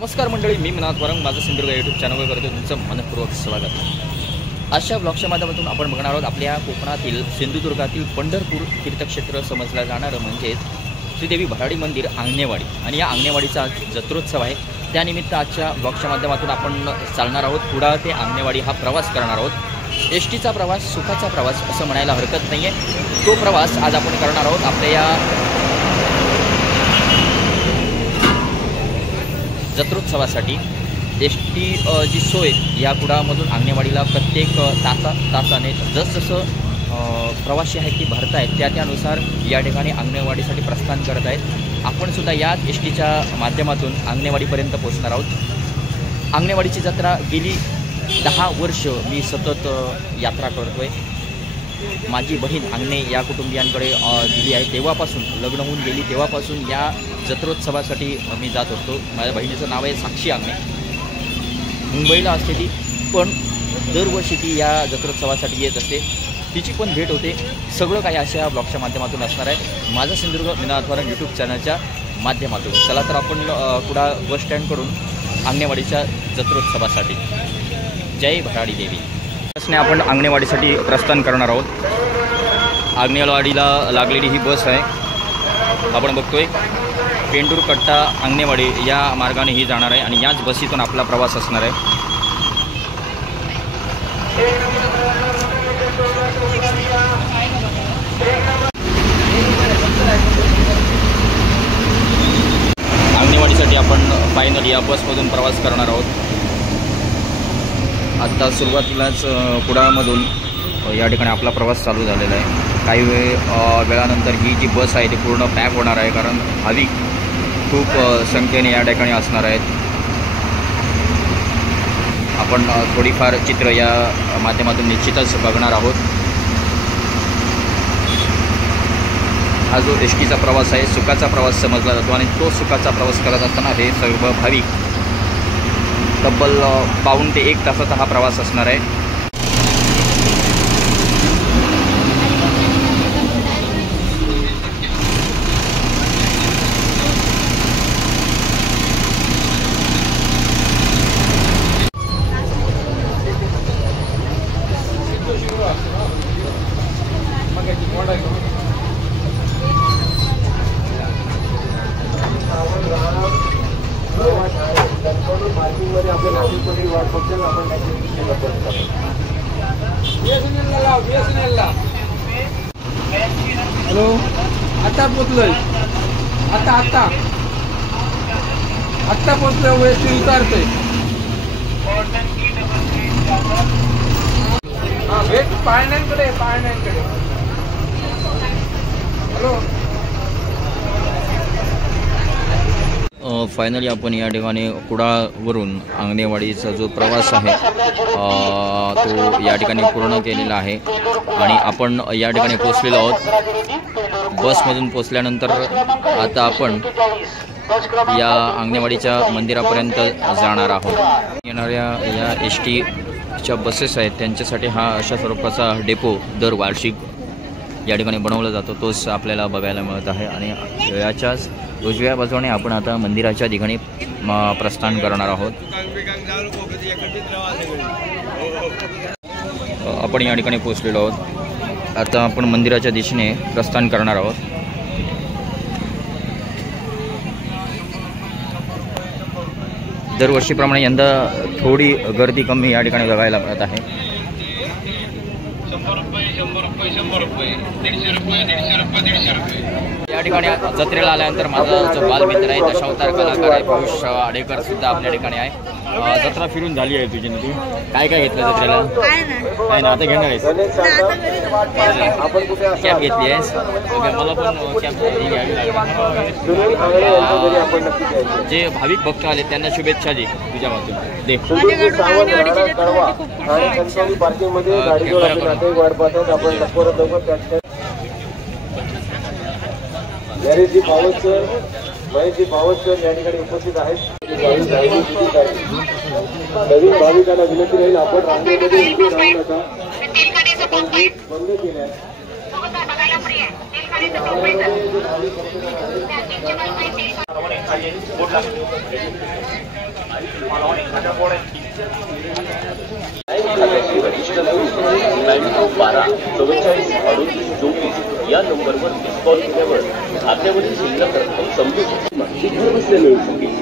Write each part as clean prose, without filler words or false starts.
नमस्कार मंडळी, मी मनात वरंग माझं सिंधुदुर्ग यूट्यूब चॅनलवर करतो तुमचं मनपूर्वक स्वागत। आजच्या ब्लॉगच्या माध्यमातून आपण बघणार आहोत आपल्या कोकणातील सिंधुदुर्गातील पंढरपूर तीर्थक्षेत्र समजलं जाणारं म्हणजेच श्रीदेवी भराडी मंदिर आंगणेवाडी। आणि या आंगणेवाडीचा जत्रोत्सव आहे, त्यानिमित्त आजच्या ब्लॉगच्या माध्यमातून आपण चालणार आहोत। कुडाळ ते आंगणेवाडी हा प्रवास करणार आहोत। एसटीचा प्रवास, सुखाचा प्रवास असं म्हणायला हरकत नाही आहे। तो प्रवास आज आपण करणार आहोत आपल्या या जत्रोत्सवासाठी। एसटी जी सोय या कुडाळमधून आंगणेवाडीला प्रत्येक तासाने जसजसं प्रवासी आहेत ती भरत आहेत त्यानुसार या ठिकाणी आंगणेवाडीसाठी प्रस्थान करत आहेत। आपण सुद्धा याच एसटीच्या माध्यमातून आंगणेवाडीपर्यंत पोहोचणार आहोत। आंगणेवाडीची जत्रा गेली 10 वर्ष मी सतत यात्रा करतोय। माझी बहीण आंगणे या कुटुंबियांकडे दिली आहे, तेव्हापासून लग्न होऊन गेली तेव्हापासून या जत्रोत्सवासाठी मी जात असतो। माझ्या बहिणीचं नाव आहे साक्षी आंगणे, मुंबईला असते ती, पण दरवर्षी ती या जत्रोत्सवासाठी येत असते। तिची पण भेट होते। सगळं काही अशा ब्लॉगच्या माध्यमातून असणार आहे माझा सिंधुदुर्ग मनात वरंग यूट्यूब चॅनलच्या माध्यमातून। चला तर आपण कुडाळ बस स्टँडकडून आंगणेवाडीच्या जत्रोत्सवासाठी जय भराडी देवी बसने आपण आंगणेवाडीसाठी प्रस्थान करणार आहोत। आंगणेवाडीला लागलेली ही बस आहे, आपण बघतोय पेंडूर कट्टा आंगणेवाडी या मार्गाने ही जाणार आहे आणि याच बसीतून आपला प्रवास असणार आहे। आंगणेवाडीसाठी आपण फायनली या बसमधून प्रवास करणार आहोत। आत्ता सुरुवातीलाच कुडाळमधून या ठिकाणी आपला प्रवास चालू झालेला आहे। काही वेळानंतर ही जी बस आहे ती पूर्ण पॅक होणार आहे, कारण भाविक खूप संख्येने या ठिकाणी असणार आहेत। आपण थोडीफार चित्र या माध्यमातून निश्चितच बघणार आहोत। हा जो एसटीचा प्रवास आहे सुखाचा प्रवास समजला जातो आणि तो सुखाचा प्रवास करत असताना हे सर्व भाविक तब्बल पाऊण ते 1 तासाचा हा प्रवास असणार आहे। हॅलो, आता पोचलोय, आता पोचलोय, वेस्ट उतारतोय। हा भेट पाळण्यांकडे। हॅलो, फायनली आपण या ठिकाणी कुडाळवरून आंगणेवाडीचा जो प्रवास आहे तो या ठिकाणी पूर्ण केलेला आहे आणि आपण या ठिकाणी पोचलेलो आहोत। बसमधून पोचल्यानंतर आता आपण या आंगणेवाडीच्या मंदिरापर्यंत जाणार आहोत। येणाऱ्या या एसटीच्या बसेस आहेत त्यांच्यासाठी हा अशा स्वरूपाचा डेपो दर वार्षिक या ठिकाणी बनवला जातो, तोच आपल्याला बघायला मिळत आहे। आणि याच्याच उजव्या बाजूने आपण आता मंदिराच्या ठिकाणी प्रस्थान करणार आहोत। आपण या ठिकाणी पोहोचलेलो आहोत, आता आपण मंदिराच्या दिशेने प्रस्थान करणार आहोत। दरवर्षीप्रमाणे यंदा थोडी गर्दी कमी या ठिकाणी बघायला मिळत आहे। 100 रुपये, 150 रुपये। या ठिकाणी जत्रेला आल्यानंतर माझा जो बालमित्र आहे दशावतार कलाकार आहे पियुष आडेकर सुद्धा आपल्या ठिकाणी आहे। जत्रा फिरून झाली आहे तुझी, तू काय काय घेतलं जत्रेला? काय ना, आता घेणार आहेस? कॅप घेतली आहेस? मला पण कॅप घ्यावी लागेल। जे भाविक भक्त आले त्यांना शुभेच्छा दे तुझ्या बाजून दे। महेशजी पावसकर या ठिकाणी उपस्थित आहेत। नवीन भाविकांना विनंती राहील आपण रांगेमध्ये उभे राहू नका, बंद केले आहे। खात्याचे रजिस्टर करून 9212 या नंबरवर मिस कॉल केल्यावर खात्यावरील शिल्लक रक्कम समजू शकते घर बसल्या मिळू शकेल.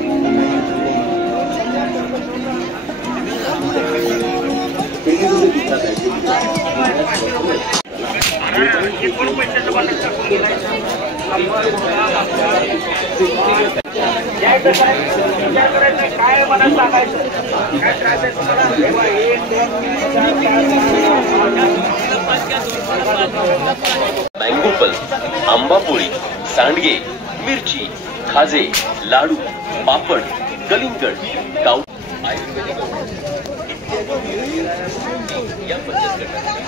मँगो पल्प, आंबापोळी, सांडगे, मिरची, खाजे, लाडू, पापड, कलिंगड, गाव आयुर्वेदिक या बचत गटाचे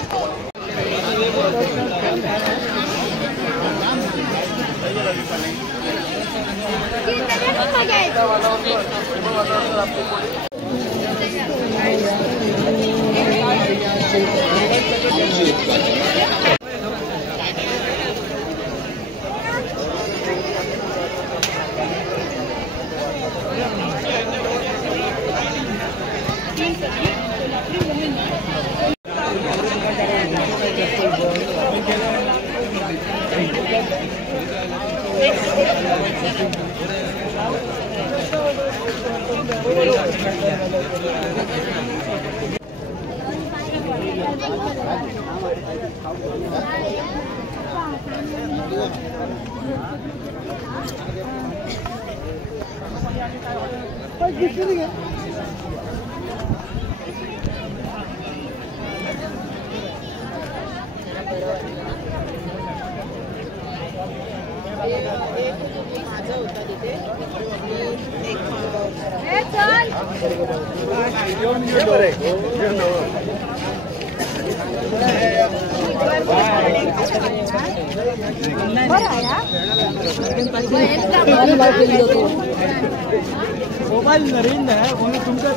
मोबाईल नवीन आहे म्हणून तुमच्याच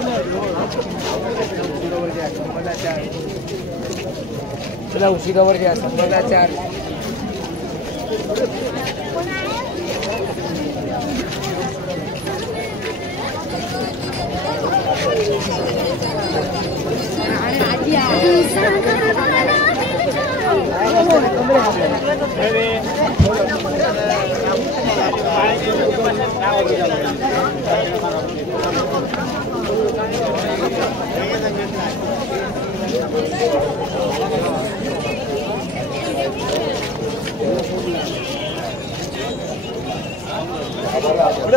चला उशिरावर घ्या संबंधा 4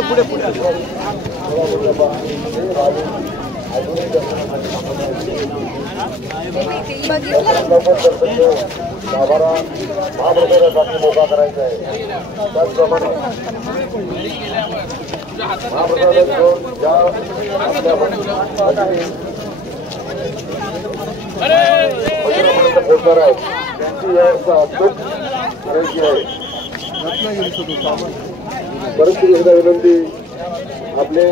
पुढे महाप्रसादासाठी मोका करायचा आहे. त्याचप्रमाणे महाप्रसाद ज्या पोचणार आहेत त्यांची व्यवस्था अचूक करायची आहे. परंतु एकदा विनंती, आपले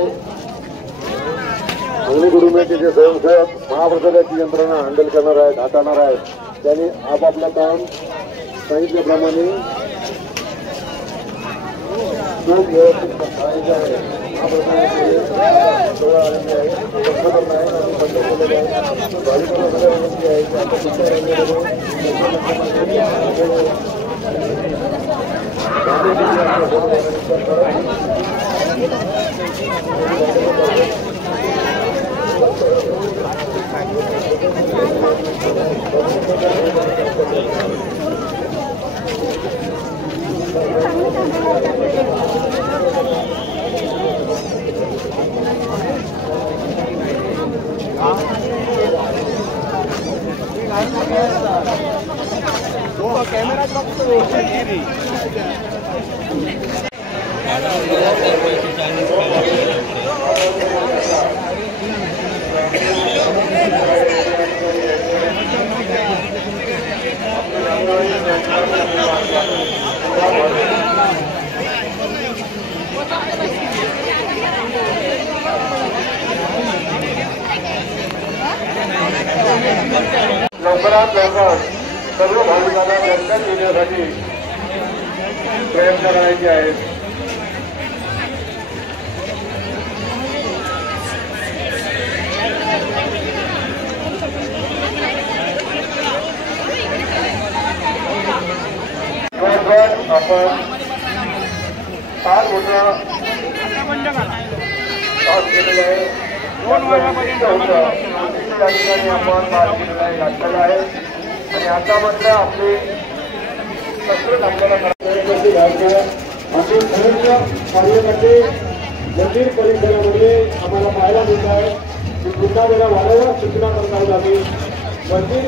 अंगणी कुटुंबाचे जे स्वयंसेवक महाप्रसादाची यंत्रणा हँडल करणार आहेत, हाताळणार आहेत, त्यांनी आपापलं काम सांगितल्याप्रमाणे खूप व्यवस्थित करायचं आहे. महाप्रसादाची सोहळा आलेली आहे, संशोधन आहे आणि बंद केलेलं आहे. भाविकांना सगळ्या विनंती आहे की आता तुमच्या रंगामध्ये कॅमेरा लवकरात लवकर सर्व भाविकांना दर्शन घेण्यासाठी प्रयत्न करायचे आहेत. आपण 7 मोठा टॉस केलेला आहे. 2 वाजेपर्यंत या ठिकाणी आपण पास केलेला आहे, घातलेला आहे. आणि आता मात्र आपले कसरत आपल्याला करायची घ्यायचं. आपले सर्व कार्यकर्ते मंदिर परिसरामध्ये आम्हाला पाहायला मिळत आहे की पुन्हा जरा वारंवार सूचना करतात आम्ही मंदिर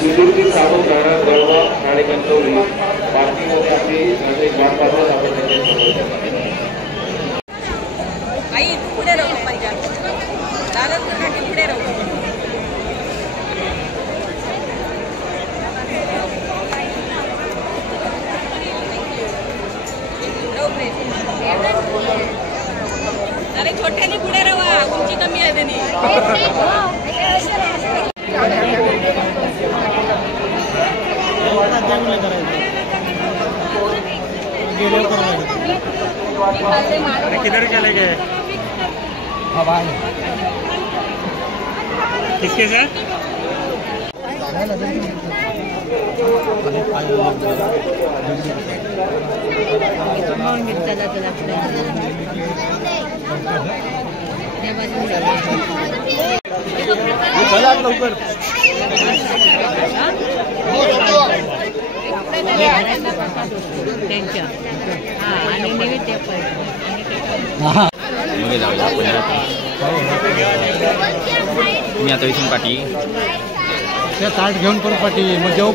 सिद्धूरची साबूत राहणार जळगाव आणि कणकवली पार्किंगमध्ये आपली एक वाट पाहतात आपण आई तू पुढे राहू पाहिजे दादा तुझ्यासाठी पुढे राहू अरे छोट्याने पुढे राहा उंची कमी आहे त्यांनी किधर चले गए? किसके साथ? लवकर त्यांच्या आणि नैवेद्य जाऊया मी आता इथून पाठी त्या ताट घेऊन पण पाठी मग जेव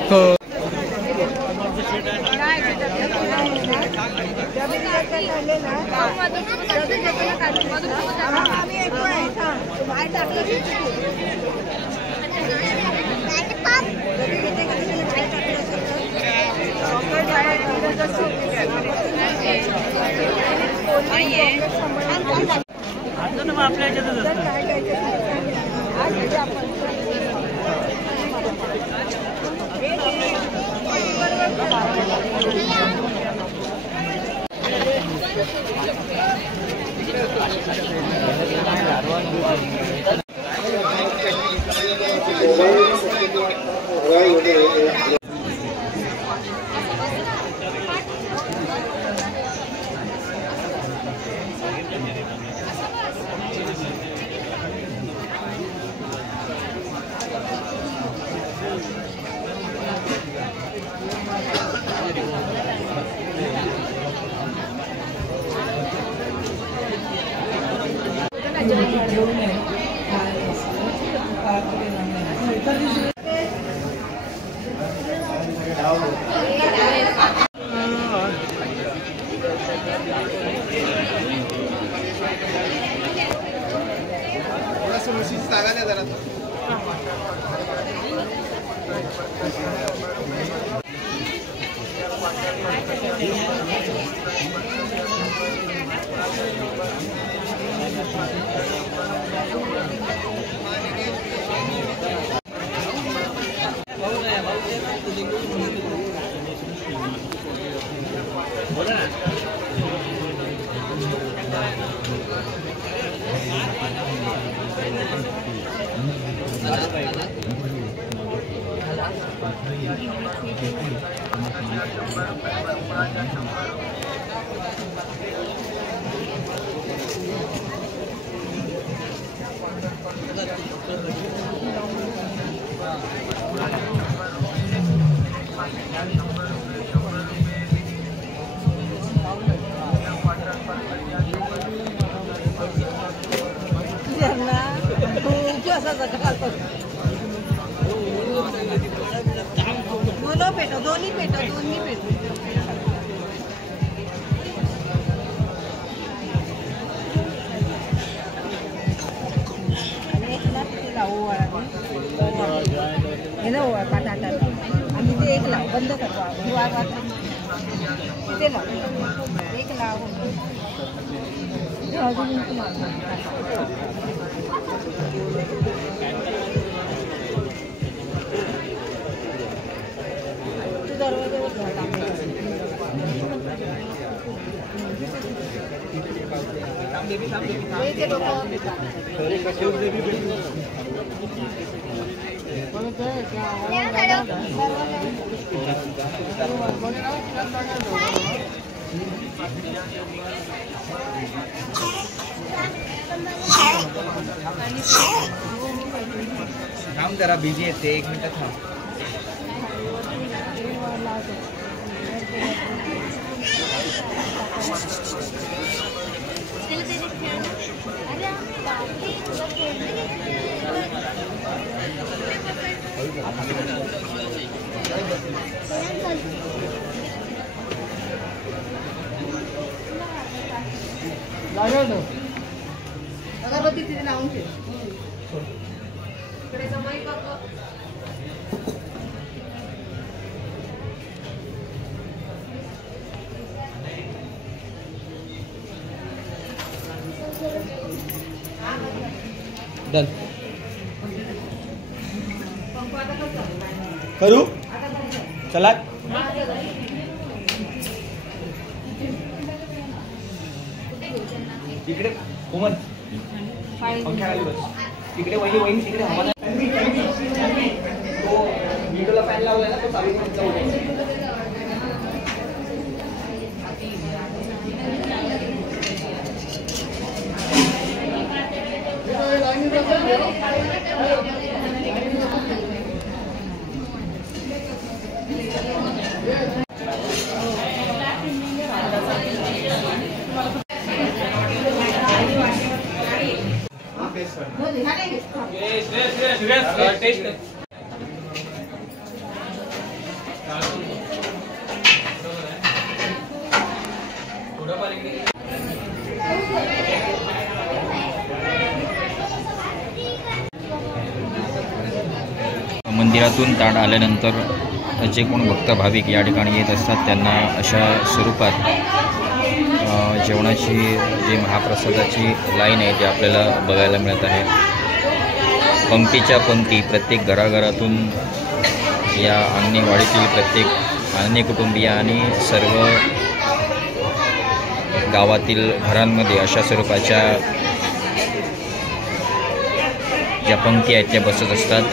आपल्या दोन्ही पेटो बटाटा आम्ही ते एक लाव बंद करतो ते लाव एक लाव अजून काम जरा बिझी आहे ते 1 मिनिट थांब. अगरबत्ती तिथे लावून ठेव. इकडे समय बघ. डन करू चला. इकडे कोमल तिकडे वहिनी तिकडे आम्हाला तो व्हिडिओला फॅन लावलाय ना तो चालू मंदिरातून ताट आल्यानंतर जे कोण भक्त भाविक या ठिकाणी येत असतात त्यांना अशा स्वरूपात जेवणाची जी महाप्रसादाची लाईन आहे ती आपल्याला बघायला मिळत आहे. पंक्तीच्या पंक्ती प्रत्येक घराघरातून या अंगणेवाडीतील प्रत्येक अन्य कुटुंबीय आणि सर्व गावातील घरांमध्ये अशा स्वरूपाच्या ज्या पंक्ती आहेत त्या बसत असतात.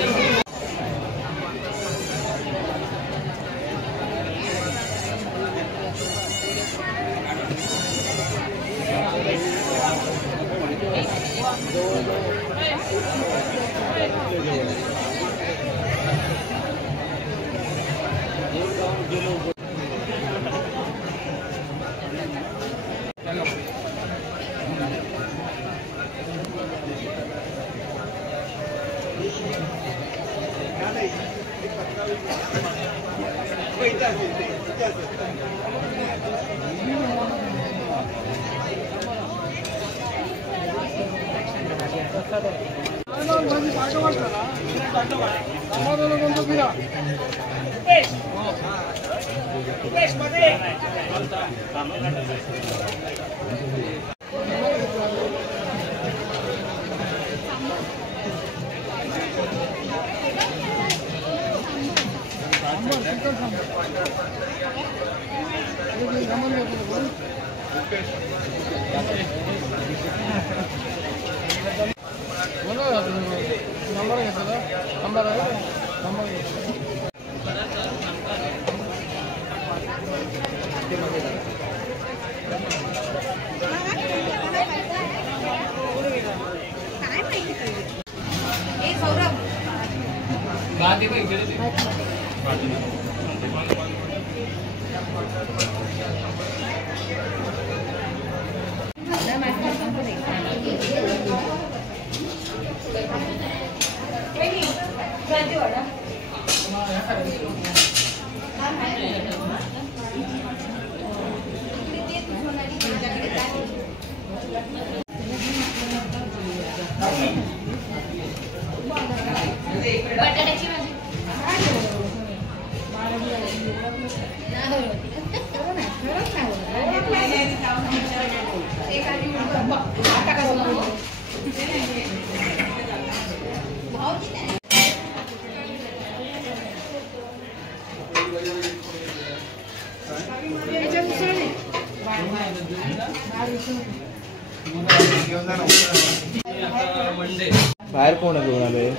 बाहेर कोण घेऊन आलोय?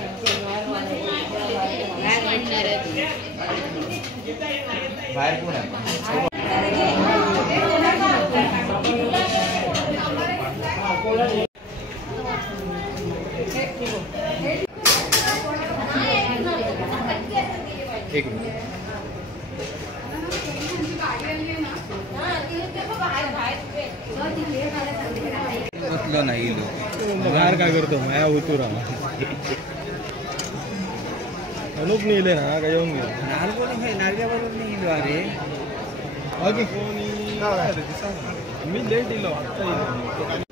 बाहेर कोण आहे? एक मिनिट. नाही बाहेर काय करतो माया होतो राहा अनुप नेले ना काय येऊन गेलो नारळ्यावरून नाही गेलो अरे मी लेट येलो आता येलो.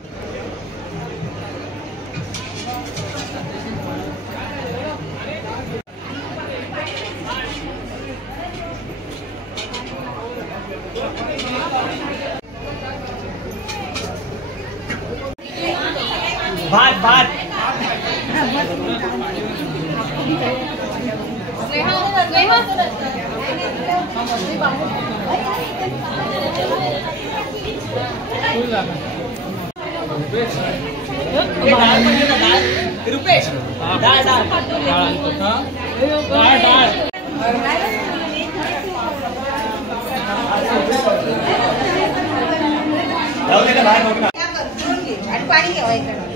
भात भात रुपेश डाळ डाळ पाणी घ्यावं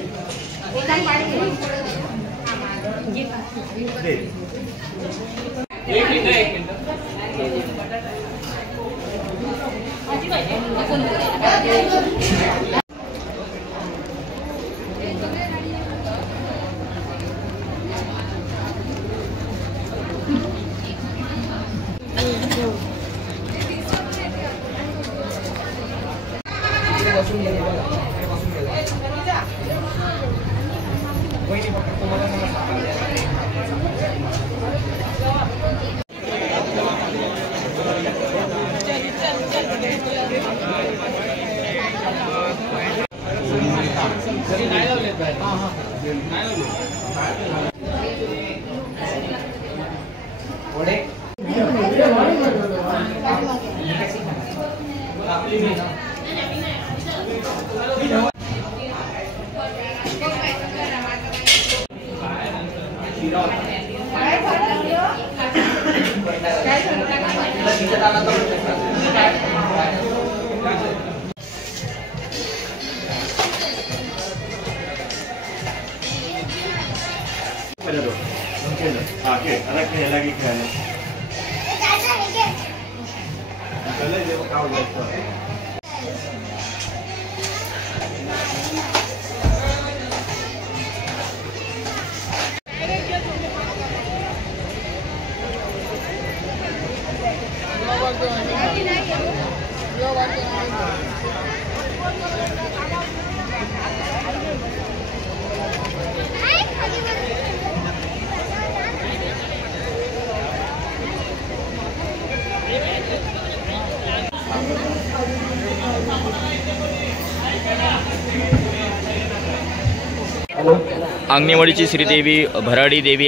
अंगणेवाडीची श्रीदेवी भराडी देवी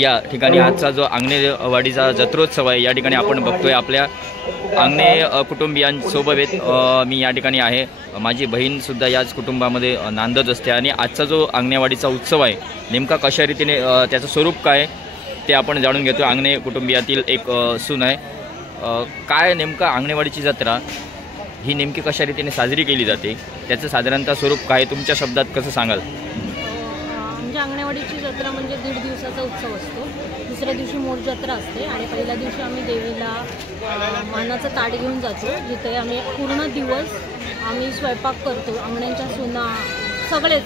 या ठिकाणी आजचा जो अंगणेवाडीचा जत्रोत्सव आहे या ठिकाणी आपण बघतोय. आपल्या अंगणे कुटुंबियांसोबत मी या ठिकाणी आहे. माझी बहीणसुद्धा याच कुटुंबामध्ये नांदत असते आणि आजचा जो अंगणेवाडीचा उत्सव आहे नेमका कशा रीतीने त्याचं स्वरूप काय ते आपण जाणून घेतो. अंगणे कुटुंबियातील एक सून आहे. काय नेमका अंगणेवाडीची जत्रा ही नेमकी कशा रीतीने साजरी केली जाते त्याचं साधारणतः स्वरूप काय तुमच्या शब्दात कसं सांगाल? म्हणजे अंगणेवाडीची जत्रा म्हणजे 1.5 दिवसाचा उत्सव असतो. दुसऱ्या दिवशी मोठ जत्रा असते आणि पहिल्या दिवशी आम्ही देवीला मानाचं ताट घेऊन जातो जिथे आम्ही पूर्ण दिवस आम्ही स्वयंपाक करतो. अंगण्यांच्या सुना सगळेच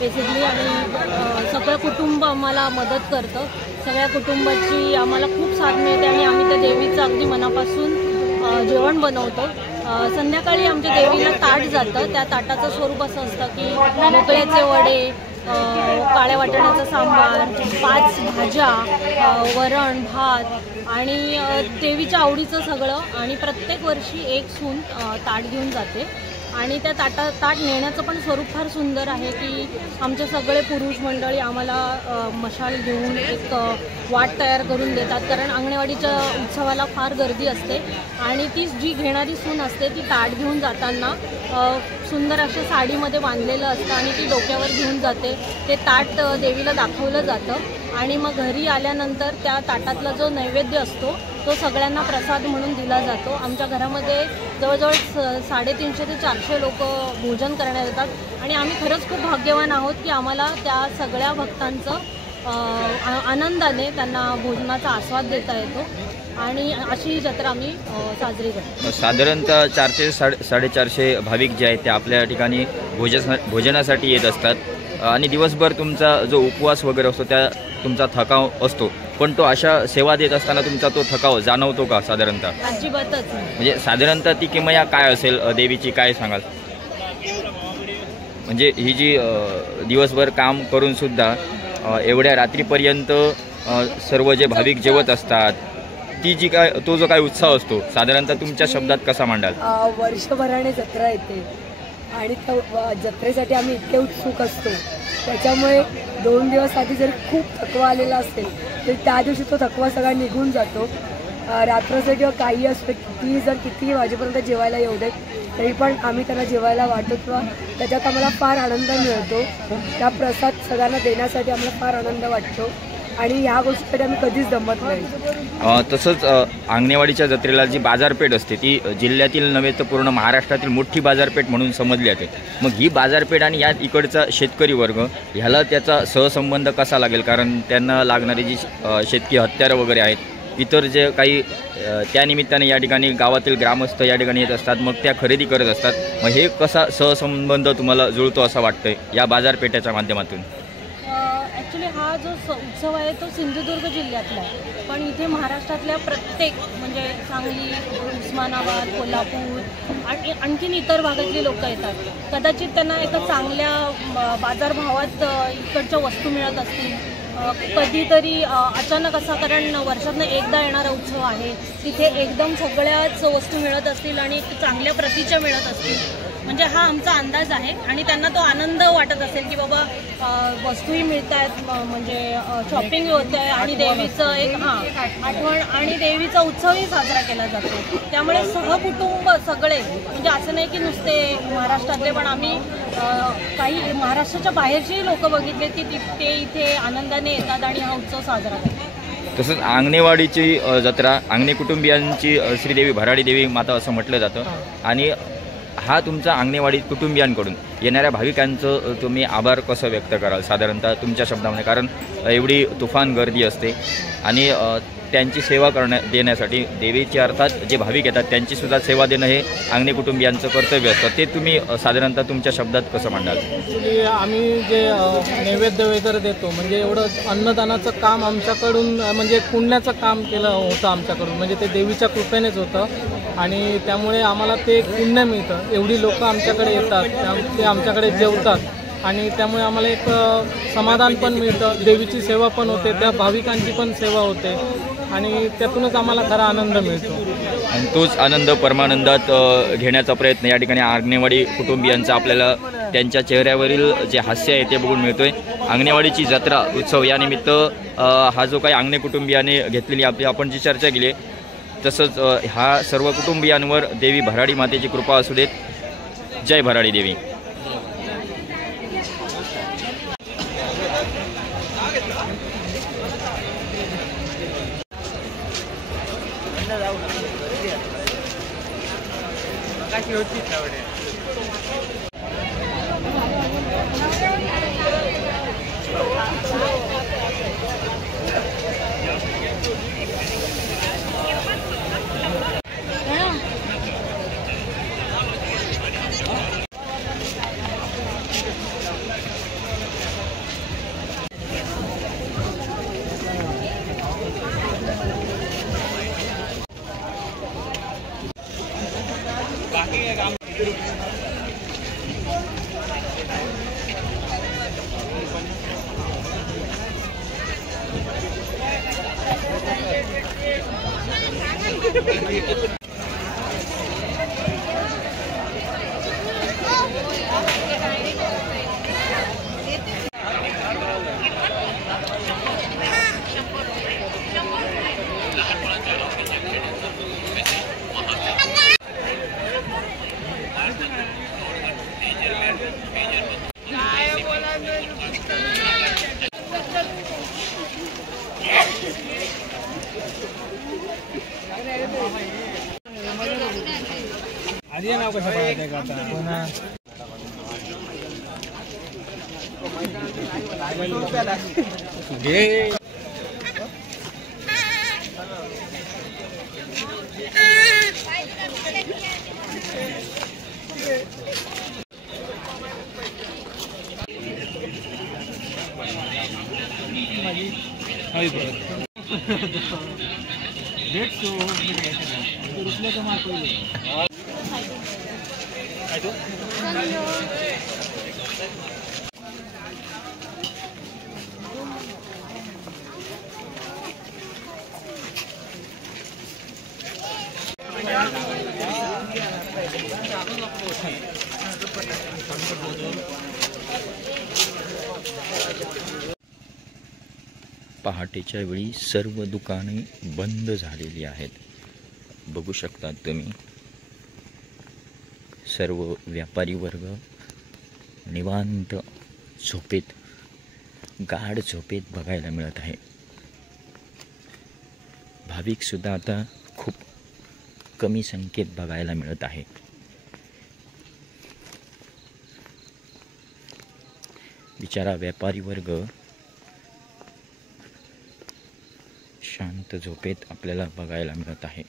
बेसिकली आणि सगळं कुटुंब आम्हाला मदत करतं. सगळ्या कुटुंबाची आम्हाला खूप साथ मिळते आणि आम्ही त्या देवीचं अगदी मनापासून जेवण बनवतो. संध्याकाळी आमच्या देवीला ताट जातं. त्या ताटाचं स्वरूप असं असतं की मोकळ्याचे वडे, काळ्या वाटाण्याचा सांबार, 5 भाज्या, वरण भात आणि देवीच्या आवडीचं सगळं. आणि प्रत्येक वर्षी एक सून ताट घेऊन जाते आणि त्या ताट नेण्याचं पण स्वरूप फार सुंदर आहे की आमचे सगळे पुरुष मंडळी आम्हाला मशाल घेऊन एक वाट तयार करून देतात, कारण अंगणेवाडीच्या उत्सवाला फार गर्दी असते आणि ती जी घेणारी सून असते ती ताट घेऊन जाताना सुंदर अशा साडीमध्ये बांधलेलं असतं आणि ती डोक्यावर घेऊन जाते. ते ताट देवीला दाखवलं जातं आणि मग घरी आल्यानंतर त्या ताटातला जो नैवेद्य असतो तो सगळ्यांना प्रसाद म्हणून दिला जातो. आमच्या घरामध्ये जवळजवळ 350 ते 400 लोक भोजन करण्यात येतात आणि आम्ही खरंच खूप भाग्यवान आहोत की आम्हाला त्या सगळ्या भक्तांचं आनंदाने त्यांना भोजनाचा आस्वाद देता येतो आणि अशी जत्रा आम्ही साजरी करतो. साधारणतः 400 ते 450 भाविक जे आहेत ते आपल्या ठिकाणी भोजनासाठी येत असतात आणि दिवसभर तुमचा जो उपवास वगैरे असतो त्या तुमचा थकाव असतो, पण तो अशा सेवा देत असताना तुमचा तो थकाव जाणवतो का साधारणतः? अजिबातच. म्हणजे साधारणतः ती किमया काय असेल देवीची, काय सांगाल? म्हणजे ही जी दिवसभर काम करून सुद्धा एवढ्या रात्रीपर्यंत सर्व जे भाविक जेवत असतात ती जी काय तो जो काय उत्साह असतो साधारणतः तुमच्या शब्दात कसा मांडाल? वर्षभराने जत्रा येते आणि त्या जत्रेसाठी आम्ही इतके उत्सुक असतो, त्याच्यामुळे 2 दिवस आधी जरी खूप थकवा आलेला असेल तर त्या दिवशी तो थकवा सगळा निघून जातो. रात्रचं किंवा काही असतं कितीही वाजेपर्यंत जेवायला येऊ देत तरी पण आम्ही त्यांना जेवायला वाटतो किंवा त्याच्यात आम्हाला फार आनंद मिळतो. त्या प्रसाद सगळ्यांना देण्यासाठी आम्हाला फार आनंद वाटतो आणि ह्या गोष्टीसाठी आम्ही कधीच दमत नाही. तसंच अंगणेवाडीच्या जत्रेला जी बाजारपेठ असते ती जिल्ह्यातील नव्हे तर पूर्ण महाराष्ट्रातील मोठी बाजारपेठ म्हणून समजली जाते. मग ही बाजारपेठ आणि यात इकडचा शेतकरी वर्ग ह्याला त्याचा सहसंबंध कसा लागेल? कारण त्यांना लागणारी जी शेतकी हत्यारं वगैरे आहेत, इतर जे काही त्यानिमित्ताने या ठिकाणी गावातील ग्रामस्थ या ठिकाणी येत असतात, मग त्या खरेदी करत असतात. मग हे कसा सहसंबंध तुम्हाला जुळतो असं वाटतंय या बाजारपेठेच्या माध्यमातून? ॲक्च्युली हा जो उत्सव आहे तो सिंधुदुर्ग जिल्ह्यातला आहे, पण इथे महाराष्ट्रातल्या प्रत्येक म्हणजे सांगली, उस्मानाबाद, कोल्हापूर आणि आणखीन इतर भागातली लोक येतात. कदाचित त्यांना एका चांगल्या बाजारभावात इकडच्या वस्तू मिळत असतील, कधीतरी अचानक असा, कारण वर्षातनं एकदा येणारा उत्सव आहे, तिथे एकदम सगळ्याच वस्तू मिळत असतील आणि चांगल्या प्रतीच्या मिळत असतील, म्हणजे हा आमचा अंदाज आहे आणि त्यांना तो आनंद वाटत असेल की बाबा वस्तूही मिळत आहेत, म्हणजे शॉपिंग होत आहे आणि देवीचं एक आठवण आणि देवीचा उत्सवही साजरा केला जातो. त्यामुळे सहकुटुंब सगळे, म्हणजे असं नाही की नुसते महाराष्ट्रातले, पण आम्ही काही महाराष्ट्राच्या बाहेरचेही लोक बघितले की ते इथे आनंदाने येतात आणि हा उत्सव साजरा करतात. तसंच अंगणेवाडीची जत्रा अंगणे कुटुंबियांची श्रीदेवी भराडी देवी माता असं म्हटलं जातं आणि हा तुमचा अंगणेवाडी कुटुंबियांकडून येणाऱ्या भाविकांचं तुम्ही आभार कसं व्यक्त कराल साधारणतः तुमच्या शब्दामध्ये? कारण एवढी तुफान गर्दी असते आणि त्यांची सेवा देण्यासाठी देवीची अर्थात जे भाविक येतात त्यांचीसुद्धा सेवा देणं हे अंगणे कुटुंबियांचं कर्तव्य असतं. ते तुम्ही साधारणतः तुमच्या शब्दात कसं मांडाल? ॲक्च्युली आम्ही जे नैवेद्य वगैरे देतो, म्हणजे एवढं अन्नदानाचं काम आमच्याकडून म्हणजे पुण्याचं काम केलं होतं आमच्याकडून, म्हणजे ते देवीच्या कृपेनेच होतं आणि त्यामुळे आम्हाला ते पुण्य मिळतं. एवढी लोकं आमच्याकडे येतात, ते आमच्याकडे जेवतात आणि त्यामुळे आम्हाला एक समाधान पण मिळतं, देवीची सेवा पण होते, त्या भाविकांची पण सेवा होते आणि त्यातूनच आम्हाला खरा आनंद मिळतो. आणि तोच आनंद परमानंदात घेण्याचा प्रयत्न या ठिकाणी अंगणेवाडी कुटुंबियांचा आपल्याला त्यांच्या चेहऱ्यावरील जे हास्य आहे ते बघून मिळतोय. अंगणेवाडीची जत्रा उत्सव या निमित्त हा जो काही अंगणे कुटुंबियाने घेतलेली आपण जी चर्चा केली, तसंच हा सर्व कुटुंबियांवर देवी भराडी मातेची कृपा असू देत. जय भराडी देवी. आधी नाव कसं पाहताय का आता घे पहाटेच्या वेळी सर्व दुकाने बंद झालेली आहेत. बघू शकता तुम्ही, सर्व व्यापारी वर्ग निवांत झोपेत, गाढ झोपेत बघायला मिळत आहे. भाविक सुद्धा आता खूप कमी संख्येत बघायला मिळत आहे. बिचारा व्यापारी वर्ग शांत झोपेत आपल्याला बघायला मिळत आहे.